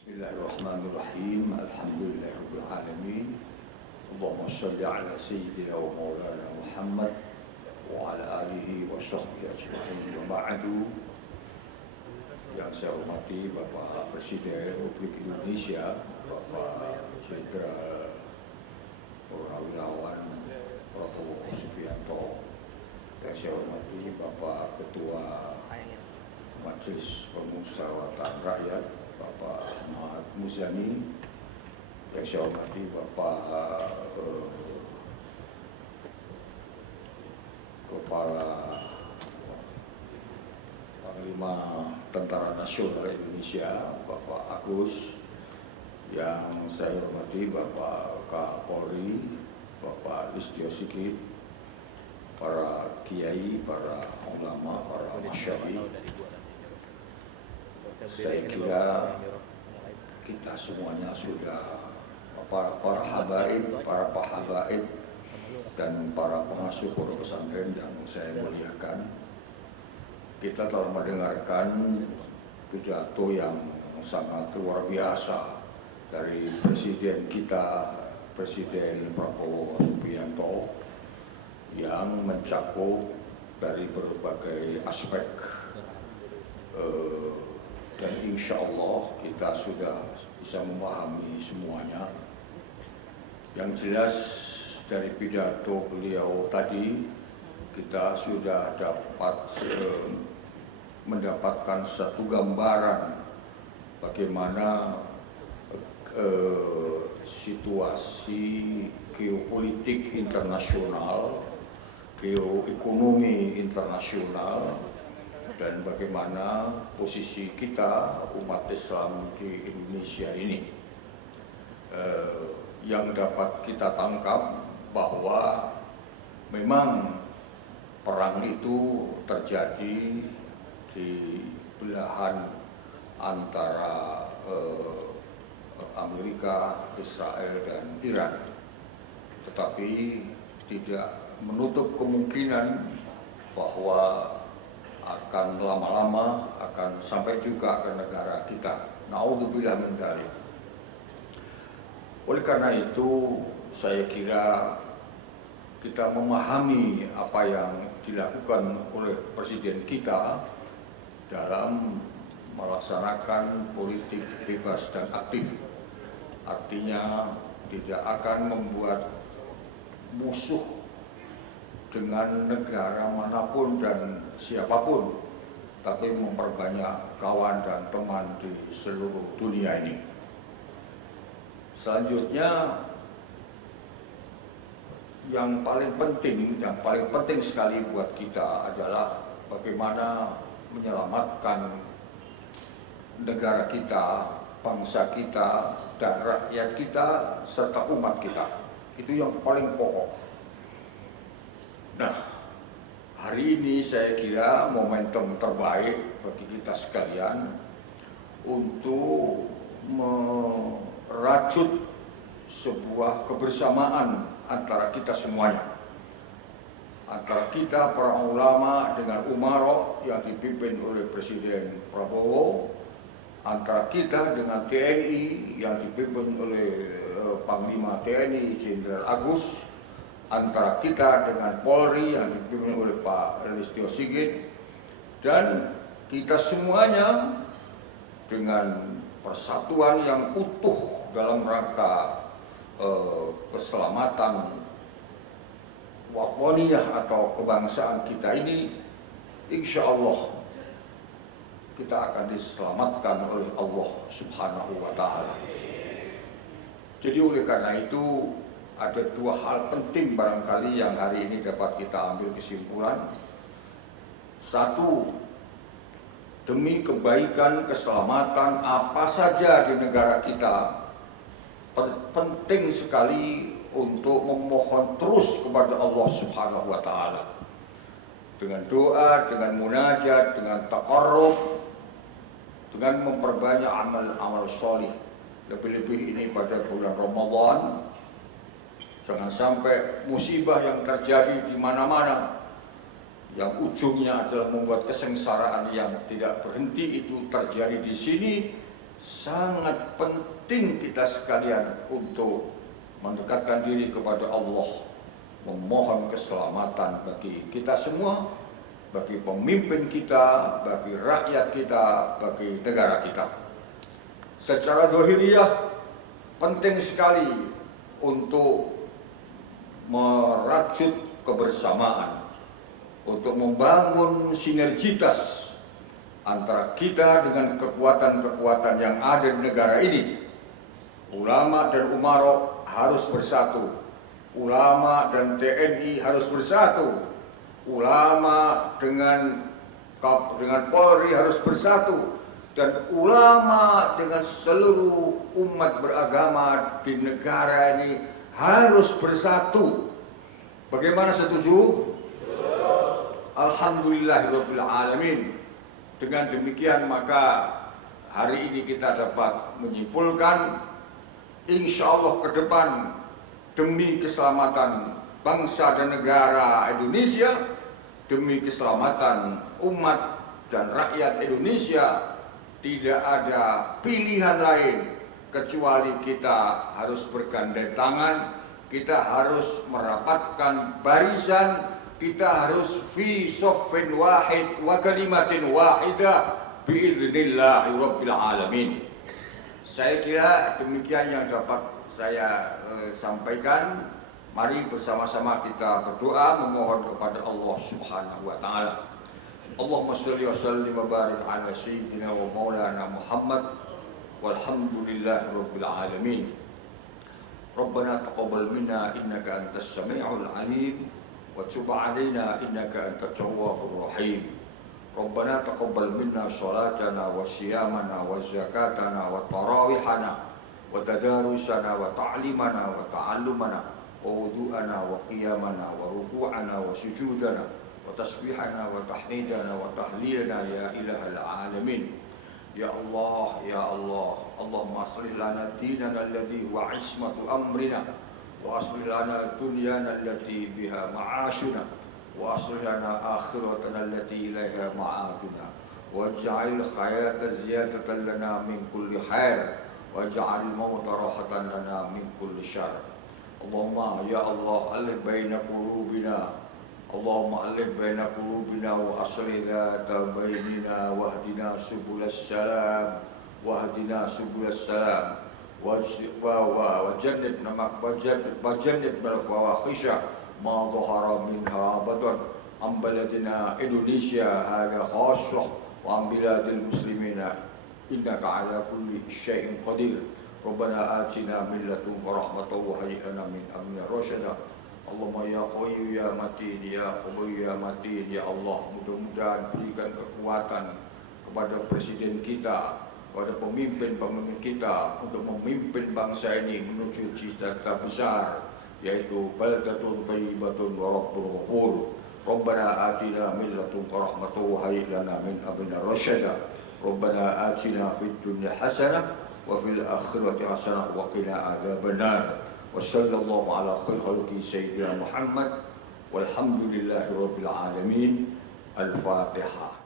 Bismillahirrahmanirrahim. Alhamdulillahirabbil alamin. Allahumma shalli ala sayyidina wa maulana Muhammad wa ala alihi wa sahbihi ajma'in. Wa ba'du. Yang saya hormati Bapak Presiden Republik Indonesia, Bapak Jenderal Purnawirawan Prabowo Subianto. Yang saya hormati Bapak Ketua Majelis Permusyawaratan Rakyat, Bapak Ahmad Muzani. Yang saya hormati Bapak Kepala Panglima Tentara Nasional Indonesia, Bapak Agus. Yang saya hormati Bapak Kapolri, Bapak Listio Sigit, para kiai, para ulama, para masyayikh. Saya kira kita semuanya sudah para habaib, para pahabaib, dan para pengasuh pondok pesantren yang saya muliakan. Kita telah mendengarkan pidato yang sangat luar biasa dari Presiden kita, Presiden Prabowo Subianto, yang mencakup dari berbagai aspek. Dan insya Allah kita sudah bisa memahami semuanya. Yang jelas dari pidato beliau tadi, kita sudah dapat mendapatkan satu gambaran bagaimana situasi geopolitik internasional, geoekonomi internasional, dan bagaimana posisi kita umat Islam di Indonesia ini. Yang dapat kita tangkap bahwa memang perang itu terjadi di belahan antara Amerika, Israel, dan Iran. Tetapi tidak menutup kemungkinan bahwa akan lama-lama akan sampai juga ke negara kita. Naudzubillah min dzalik. Oleh karena itu, saya kira kita memahami apa yang dilakukan oleh Presiden kita dalam melaksanakan politik bebas dan aktif. Artinya tidak akan membuat musuh dengan negara manapun dan siapapun, tapi memperbanyak kawan dan teman di seluruh dunia ini. Selanjutnya, yang paling penting sekali buat kita adalah bagaimana menyelamatkan negara kita, bangsa kita, dan rakyat kita, serta umat kita. Itu yang paling pokok. Nah, hari ini saya kira momentum terbaik bagi kita sekalian untuk merajut sebuah kebersamaan antara kita semuanya. Antara kita para ulama dengan umara yang dipimpin oleh Presiden Prabowo, antara kita dengan TNI yang dipimpin oleh Panglima TNI Jenderal Agus, antara kita dengan Polri yang dipimpin oleh Pak Listio Sigit, dan kita semuanya dengan persatuan yang utuh dalam rangka keselamatan wataniyah atau kebangsaan kita ini. Insya Allah kita akan diselamatkan oleh Allah Subhanahu wa Ta'ala. Jadi oleh karena itu, ada dua hal penting barangkali yang hari ini dapat kita ambil kesimpulan. Satu, demi kebaikan keselamatan apa saja di negara kita, penting sekali untuk memohon terus kepada Allah Subhanahu wa Ta'ala dengan doa, dengan munajat, dengan taqarrub, dengan memperbanyak amal-amal solih. Lebih-lebih ini pada bulan Ramadan. Jangan sampai musibah yang terjadi di mana-mana yang ujungnya adalah membuat kesengsaraan yang tidak berhenti itu terjadi di sini, sangat penting kita sekalian untuk mendekatkan diri kepada Allah, memohon keselamatan bagi kita semua, bagi pemimpin kita, bagi rakyat kita, bagi negara kita. Secara dohiriyah penting sekali untuk merajut kebersamaan, untuk membangun sinergitas antara kita dengan kekuatan-kekuatan yang ada di negara ini. Ulama dan umaro harus bersatu, ulama dan TNI harus bersatu, ulama dengan Polri harus bersatu, dan ulama dengan seluruh umat beragama di negara ini harus bersatu. Bagaimana, setuju? Alhamdulillahirabbil alamin. Dengan demikian maka hari ini kita dapat menyimpulkan, insya Allah ke depan demi keselamatan bangsa dan negara Indonesia, demi keselamatan umat dan rakyat Indonesia, tidak ada pilihan lain kecuali kita harus bergandeng tangan, kita harus merapatkan barisan, kita harus fi soffin wahid wa kalimatin wahidah biiznillah rabbil alamin. Saya kira demikian yang dapat saya sampaikan. Mari bersama-sama kita berdoa memohon kepada Allah Subhanahu wa taala. Allahumma shalli wa sallim wa barik ala sayyidina wa maulana Muhammad walhamdulillahi rabbil alamin. Rabbana taqabbal minna innaka antas samiul alim wa tub alaina innaka antat tawwabur rahim. Rabbana taqabbal minna salatana wa siyamana wa zakatana wa tarawihana wa tadarusana wa ta'limana wa ta'allumana wa wudu'ana wa qiyamana wa ruku'ana wa sujudana wa tasbihana wa tahmidana wa tahlilana ya ilahal alamin. Ya Allah, ya Allah, Allahumma aslih lana dinana alladhi huwa ismatu amrina wa aslih lana dunyana allati biha ma'ashuna wa aslih lana akhiratana allati ilaiha ma'aduna waj'al hayata ziyadatan lana min kulli khair waj'al mauta rahatan lana min kulli syarr. Allahumma ya Allah alif baina qulubina, Allahumma alif baina qulubina wa aslih dhata bainina wahdina subulas salam wahdina subulas salam wajannib bil fawahisha ma dhahara minha abadan am baladina Indonesia hada khassah wa am biladil muslimina innaka ala kulli syai'in qadir. Rabbana atina min ladunka rahmatan wa hayyi lana min amrina rasyada. Allahumma ya Qayyum ya Matin ya Qawi ya Matin ya Allah, mudah-mudahan berikan kekuatan kepada presiden kita, kepada pemimpin-pemimpin kita untuk memimpin bangsa ini menuju cita-cita besar, yaitu baldatun thayyibatun wa rabbun ghafur. Rabbana atina min ladunka rahmatan wa hayyi lana min amrina rasyada. Rabbana atina fid dunya hasanah wa fil akhirati hasanah wa qina adzabannar. Wa sallallahu ala khairi khalqi sayyidina Muhammad walhamdulillahi rabbil alamin. Al-Fatihah.